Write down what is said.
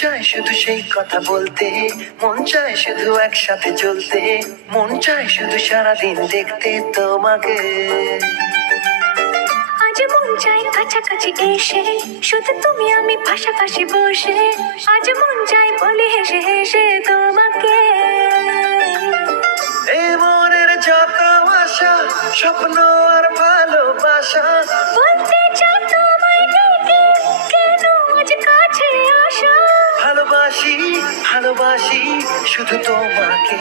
চায় শুধু সেই কথা বলতে, মন চায় শুধু একসাথে চলতে, মন চায় শুধু সারাদিন দেখতে তোমাকে। আজ মন চাই কাছাকাছি এসে, শুধু তুমি আমি পাশাপাশি বসে, আজ মন চাই বলি হেসে হেসে তোমাকে। এই মনের যত আশা, স্বপ্ন আর ভালোবাসা, বলতে চাই তোমায় ডেকে, কেন আজ কাছে আসা। ভালোবাসি ভালোবাসি শুধু তোমাকে।